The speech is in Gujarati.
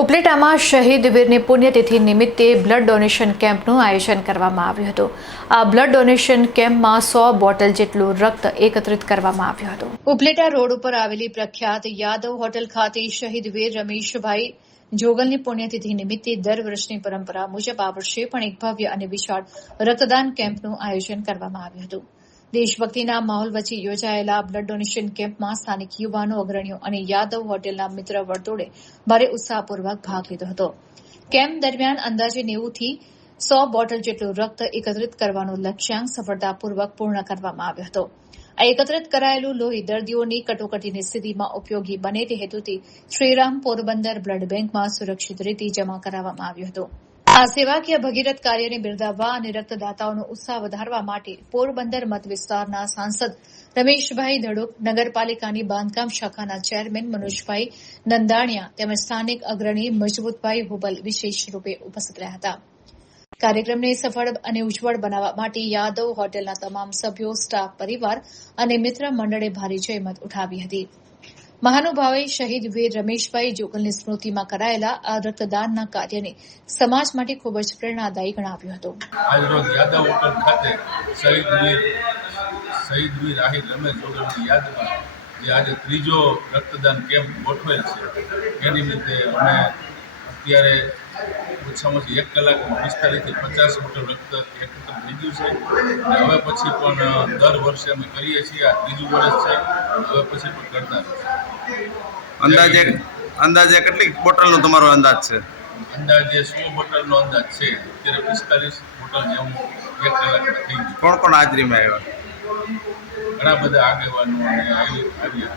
ઉપલેટામાં શહીદ વીરની પુણ્યતિથિ નિમિત્તે બ્લડ ડોનેશન કેમ્પનું આયોજન કરવામાં આવ્યું હતું। આ બ્લડ ડોનેશન કેમ્પમાં 100 બોટલ જેટલું રક્ત એકત્રિત કરવામાં આવ્યું હતું। ઉપલેટા રોડ ઉપર આવેલી પ્રખ્યાત યાદવ હોટલ ખાતે શહીદ વીર રમેશભાઈ જોગલની પુણ્યતિથિ નિમિત્તે દર વર્ષની પરંપરા મુજબ આ વર્ષે પણ એક ભવ્ય અને વિશાળ રક્તદાન કેમ્પનું આયોજન કરવામાં આવ્યું હતું। દેશભક્તિના માહોલ વચ્ચે યોજાયેલા બ્લડ ડોનેશન કેમ્પમાં સ્થાનિક યુવાનો, અગ્રણીઓ અને યાદવ હોટેલના મિત્ર વર્તુળે ભારે ઉત્સાહપૂર્વક ભાગ લીધો હતો। કેમ્પ દરમિયાન અંદાજે 90 થી 100 બોટલ જેટલું રક્ત એકત્રિત કરવાનો લક્ષ્યાંક સફળતાપૂર્વક પૂર્ણ કરવામાં આવ્યો હતો। આ એકત્રિત કરાયેલું લોહી દર્દીઓની કટોકટીની સ્થિતિમાં ઉપયોગી બને તે હેતુથી શ્રીરામ પોરબંદર બ્લડ બેંકમાં સુરક્ષિત રીતે જમા કરાવવામાં આવ્યું હતું। આ સેવાકીય ભગીરથ કાર્યને બિરદાવવા અને રક્તદાતાઓનો ઉત્સાહ વધારવા માટે પોરબંદર મત વિસ્તારના સાંસદ રમેશભાઈ ધડુક, નગરપાલિકાની બાંધકામ શાખાના ચેરમેન મનોજભાઈ નંદાણીયા તેમજ સ્થાનિક અગ્રણી મજબૂતભાઈ હુબલ વિશેષ રૂપે ઉપસ્થિત રહ્યા હતા। કાર્યક્રમને સફળ અને ઉજ્જવળ બનાવવા માટે યાદવ હોટેલના તમામ સભ્યો, સ્ટાફ, પરિવાર અને મિત્ર મંડળે ભારે જહેમત ઉઠાવી હતી। મહાનુભાવે શહીદ વીર રમેશભાઈ જોગલની સ્મૃતિમાં કરાયેલા આ રક્તદાનના કાર્યને સમાજ માટે ખૂબ જ પ્રેરણાદાયી ગણાવ્યું હતું। આજરોજ યાદવ હોટલ ખાતે શહીદ વીર આહિર રમેશ જોગલની યાદમાં જે આજે ત્રીજો રક્તદાન કેમ્પ ગોઠવેલ છે એ નિમિત્તે અમે અત્યારે ઓછામાં ઓછી 1 કલાકમાં 45 થી 50 બોટલ રક્ત એકત્ર થઈ ગયું છે। હવે પછી પણ દર વર્ષે અમે કરીએ છીએ। આ ત્રીજું વર્ષ છે, હવે પછી પણ કરતા રહીશું। અંદાજે કેટલી બોટલનો તમારો અંદાજ છે? અંદાજે 100 બોટલનો અંદાજ છે। અત્યારે 45 બોટલ જેવું 1 કલાકમાં થઈ ગયું। કોણ કોણ હાજરીમાં આવ્યા? ઘણા બધા આગેવાનો અને આવ્યા।